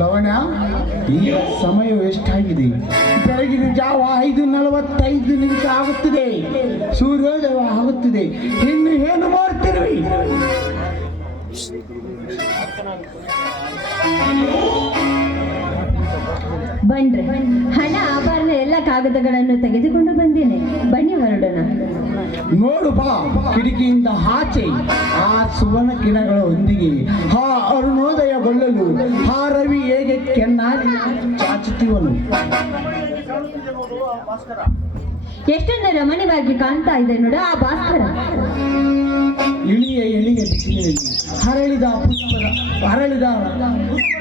ಲವಣ್ಯ ಈ ಸಮಯ ಎಷ್ಟಾಗಿದೆ? ಬೆಳಗಿನ ಜಾವ ಐದು ನಲವತ್ತೈದು ನಿಮಿಷ ಆಗುತ್ತಿದೆ. ಸೂರ್ಯೋದಯ ಆಗುತ್ತಿದೆ. ಇನ್ನು ಏನು ಮಾಡ್ತಿರುವಿ ಬನ್ರಿ ಹಣ ಕಾಗದಗಳನ್ನು ತೆಗೆದುಕೊಂಡು ಬಂದೇನೆ. ಬನ್ನಿ ಹೊರಡೋಣ. ನೋಡು ಬಾ ಕಿಟಕಿಯಿಂದ ಆಚೆ ಆ ಸುವರ್ಣ ಕಿರಣಗಳೊಂದಿಗೆ ಹಾ ಅರುಣೋದಯಗೊಳ್ಳಲು ಹಾ ರವಿ ಹೇಗೆ ಕೆನ್ನಾಗಿ ಚಾಚುತ್ತಿವನು? ಎಷ್ಟೊಂದು ರಮಣೀಯವಾಗಿ ಕಾಣ್ತಾ ಇದೆ ನೋಡ ಆ ಭಾಸ್ಕರ. ಇಳಿಯ ಬಿಸಿಲಿನಲ್ಲಿ ಹರಳಿದ ಪುಷ್ಪದ ಹರಳಿದ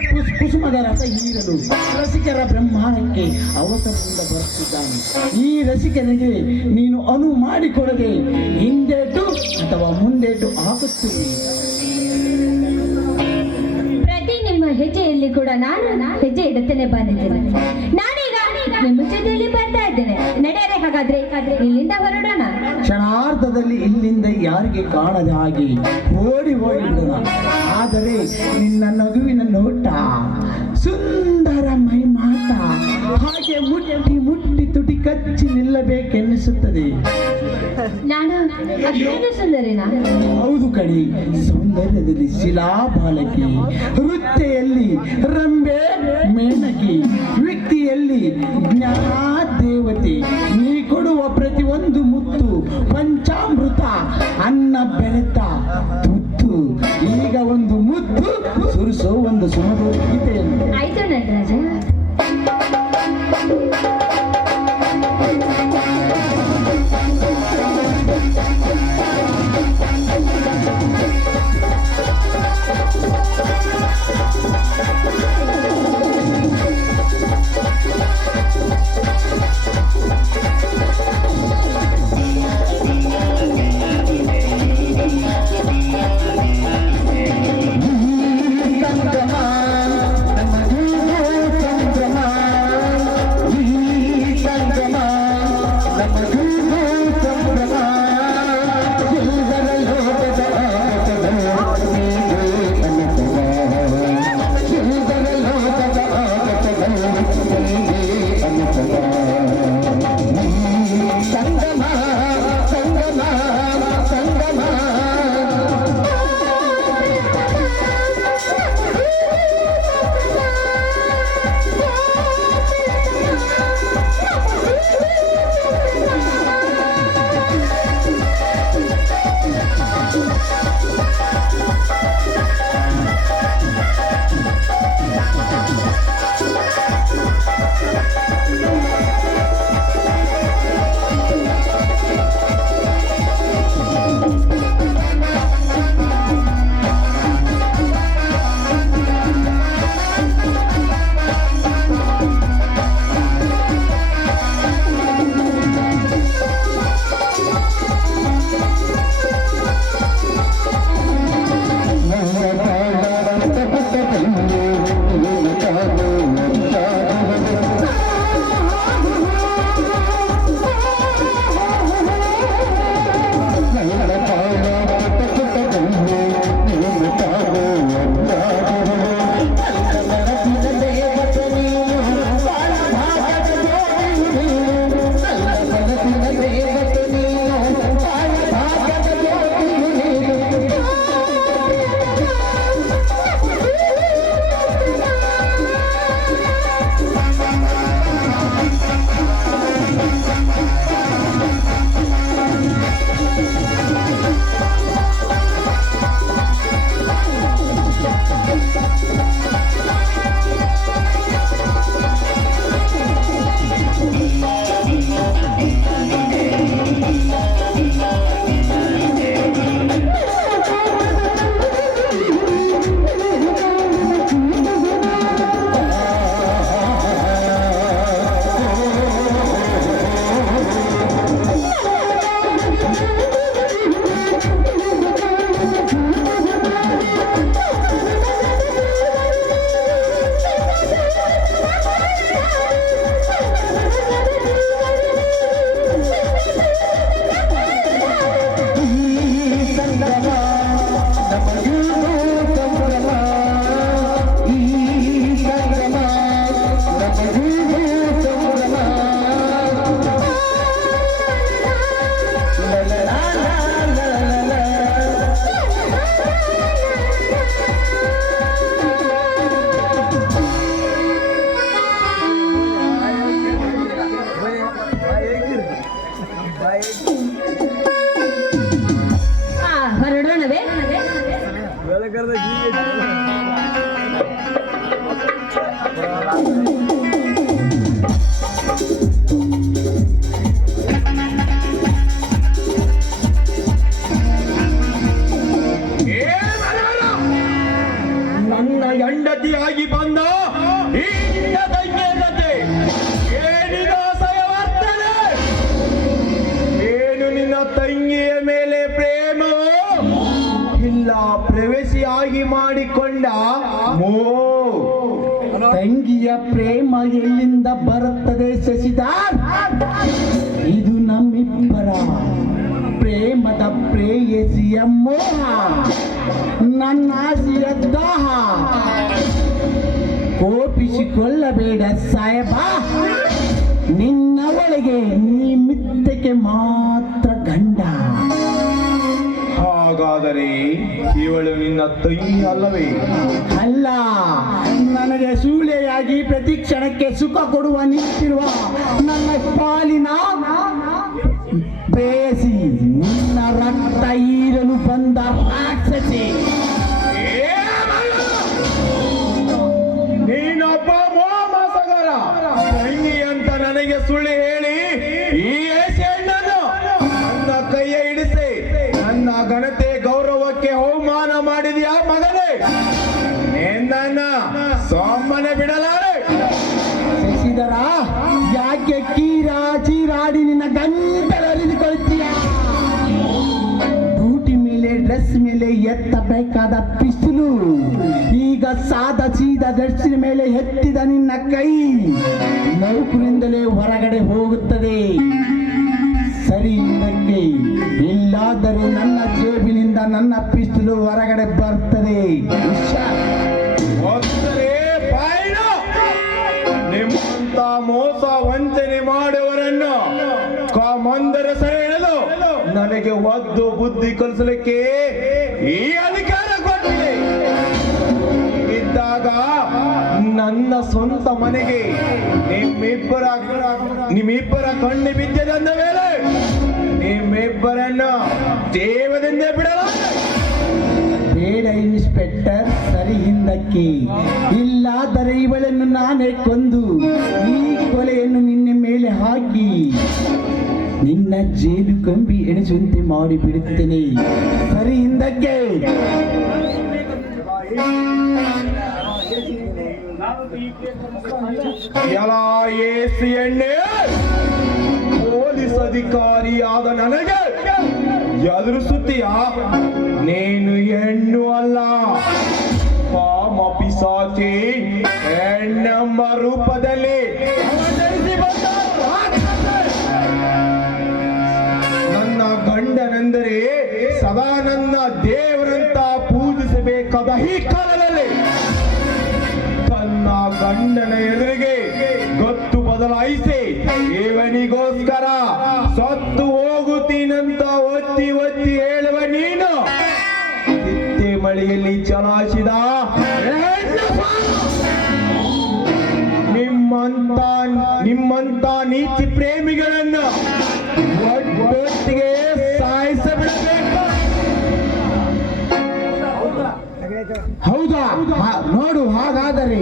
ಕುಸ್- ಕುಸುಮದ ರಸ ಹೀರಲು ರಸಿಕರ ಬ್ರಹ್ಮಾಂಡಕ್ಕೆ ಅವಸರದಿಂದ ಬರುತ್ತಿದ್ದಾನೆ. ಈ ರಸಿಕನಿಗೆ ನೀನು ಅನು ಮಾಡಿಕೊಡದೆ ಹಿಂದೇಟು ಅಥವಾ ಮುಂದೇಟು ಆಗುತ್ತಿದೆ ಪ್ರತಿ ನಿಮ್ಮ ಹೆಜ್ಜೆಯಲ್ಲಿ ಕೂಡ ನಾನು ಹೆಜ್ಜೆ ಇಡುತ್ತೇನೆ ಬಂದಿದ್ದೇನೆ ನಾನೀಗ ನಿಮ್ಮ ಜೊತೆಯಲ್ಲಿ ಬರ್ತಾ ಇದ್ದೇನೆ. ನಡೆಯರೆ ಹಾಗಾದ್ರೆ ಇಲ್ಲಿಂದ ಹೊರಡೋಣ. ಕ್ಷಣಾರ್ಧದಲ್ಲಿ ಇಲ್ಲಿಂದ ಯಾರಿಗೆ ಕಾಣದ ಹಾಗೆ ಓಡಿ ಓಡಿ ಆದರೆ ನಿನ್ನ ನಗುವಿನ ನೋಟ ಸುಂದರ ಮೈ ಮಾಟ ಹಾಗೆ ಮುಟ್ಟಿ ಮುಟ್ಟಿ ತುಟಿ ಕಚ್ಚಿ ನಿಲ್ಲಬೇಕೆನ್ನಿಸುತ್ತದೆ. ನಾನು ಅಷ್ಟೊಂದು ಸುಂದರಿನಾ? ಹೌದು ಕಣಿ ಸೌಂದರ್ಯದಲ್ಲಿ ಶಿಲಾಬಾಲಕಿ ವೃತ್ತಿಯಲ್ಲಿ ರಂಬೆ ಮೇಣಕಿ ವ್ಯಕ್ತಿಯಲ್ಲಿ ಜ್ಞಾನ ದೇವತೆ ನೀ ಕೊಡುವ ಪ್ರತಿಯೊಂದು ಮುತ್ತು ಪಂಚಾಮೃತ, ಅನ್ನ, ಬೆರೆತ, ತುತ್ತು. ಈಗ ಒಂದು ಮುತ್ತು ಸುರಿಸೋ ಒಂದು ಸುಮಧುರ ಗೀತೆಯನ್ನು ಆಯ್ತು, ನಟರಾಜ. ತಂಗಿಯ ಪ್ರೇಮ ಎಲ್ಲಿಂದ ಬರುತ್ತದೆ ಶಶಿಧಾರ್ ಇದು ನಮ್ಮಿಬ್ಬರ ಪ್ರೇಮದ ಪ್ರೇಯಸಿಯ ಮೋಹ ನನ್ನ ಆಸೆಯ ದಾಹ ಕೋಪಿಸಿಕೊಳ್ಳಬೇಡ ಸಾಯಬ ನಿನ್ನ ಒಳಗೆ ನೀ ಮಿತ್ತಕ್ಕೆ ಮಾತ್ರ ಗಂಡ. ಹಾಗಾದರೆ ಇವಳು ನಿನ್ನ ತಂಗಿ ಅಲ್ಲವೇ? ಅಲ್ಲ ನನಗೆ ಸೂಳೆಯಾಗಿ ಪ್ರತಿ ಕ್ಷಣಕ್ಕೆ ಸುಖ ಕೊಡುವ ನಿಂತಿರುವ ನನ್ನ ಪಾಲಿನ ಬೇಸಿ ನಿನ್ನ ರಕ್ತ ಈರಲು ಬಂದ ರಾಕ್ಷಸಿ. ನೀನೊಬ್ಬ ಮೋಸಗಾರ ತಂಗಿ ಅಂತ ನನಗೆ ಸುಳ್ಳು ಹೇಳಿ. ಈ ಎತ್ತಬೇಕಾದ ಪಿಸ್ತುಲು ಈಗ ಸಾದ ಸೀದ ದರ್ಶನ ಮೇಲೆ ಎತ್ತಿದ ನಿನ್ನ ಕೈ ನೌಕರಿಂದಲೇ ಹೊರಗಡೆ ಹೋಗುತ್ತದೆ. ಸರಿ ಇದಕ್ಕೆ ಇಲ್ಲಾದರೆ ನನ್ನ ಜೇಬಿನಿಂದ ನನ್ನ ಪಿಸ್ತಲು ಹೊರಗಡೆ ಬರ್ತದೆ. ನಿಮ್ಮಂತ ಮೋಸ ವಂಚನೆ ಮಾಡುವರನ್ನು ಕಾಮಂದರ ಹಿಡಿದು ನನಗೆ ಒದ್ದು ಬುದ್ಧಿ ಕಲಿಸಲಿಕ್ಕೆ ಈ ಅಧಿಕಾರ ಕೊಟ್ಟಿದೆ ಇದ್ದಾಗ ನನ್ನ ಸ್ವಂತ ಮನೆಗೆ ನಿಮ್ಮಿಬ್ಬರ ನಿಮ್ಮಿಬ್ಬರ ಕಣ್ಣು ಬಿದ್ದಿದಂದ ಮೇಲೆ. ನಿಮ್ಮಿಬ್ಬರನ್ನ ದೇವದಿಂದ ಬಿಡಲ ಬೇಡ ಇನ್ಸ್ಪೆಕ್ಟರ್, ಸರಿ ಹಿಂದಕ್ಕೆ. ಇಲ್ಲಾದರೆ ಇವಳನ್ನು ನಾನೇ ಕೊಂದು ಈ ಕೊಲೆಯನ್ನು ನಿನ್ನೆ ಮೇಲೆ ಹಾಕಿ. ನಿನ್ನ ಜೇಲು ಕಂಬಿ ಎಣಿಸುವಂತೆ ಮಾಡಿ ಬಿಡುತ್ತೇನೆ. ಸರಿ ಹಿಂದಕ್ಕೆ ಎಣ್ಣೆ ಪೊಲೀಸ್ ಅಧಿಕಾರಿಯಾದ ನನಗೆ ಎದುರಿಸುತ್ತೀಯ ನೀನು ಗಂಡನ ಎದುರಿಗೆ ಗೊತ್ತು ಬದಲಾಯಿಸಿ ಇವನಿಗೋಸ್ಕರ ಸತ್ತು ಹೋಗುತ್ತೀನಂತ ಒತ್ತಿ ಒತ್ತಿ ಹೇಳುವ ನೀನು. ಇತ್ತೇ ಮಳೆಯಲ್ಲಿ ಚಲಾಯಿಸಿದ ನಿಮ್ಮಂತ ನಿಮ್ಮಂತ ನೀತಿ ಪ್ರೇಮಿಗಳನ್ನು ಒಟ್ಟೊಟ್ಟಿಗೆ ನೋಡು ಹಾಗಾದರೆ.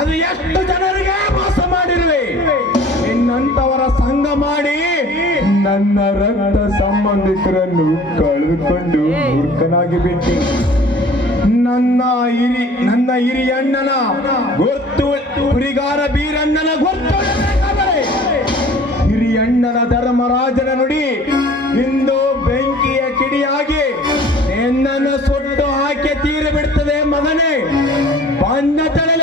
ಅದು ಎಷ್ಟು ಜನರಿಗೆ ಮೋಸ ಮಾಡಿರುವೆ ನಿನ್ನಂತವರ ಸಂಘ ಮಾಡಿ ನನ್ನ ರಕ್ತ ಸಂಬಂಧಿಕರನ್ನು ಕಳೆದುಕೊಂಡು ಮೂರ್ಖನಾಗಿ ಬಿಟ್ಟಿ ನನ್ನ ಹಿರಿ ನನ್ನ ಹಿರಿಯಣ್ಣನ ಗೊತ್ತು ಹುರಿಗಾರ ಬೀರಣ್ಣನ ಗೊತ್ತು. ಹಿರಿಯಣ್ಣನ ಧರ್ಮರಾಜನ ನುಡಿ ಇಂದು ಬೆಂಕಿಯ ಕಿಡಿಯಾಗಿ ನಿನ್ನನ್ನು ಸುಟ್ಟು ಹಾಕಿ ತೀರಿಬಿಡ್ತದೆ ಮಗನೇ. ಬಂದ ತಳಲೆ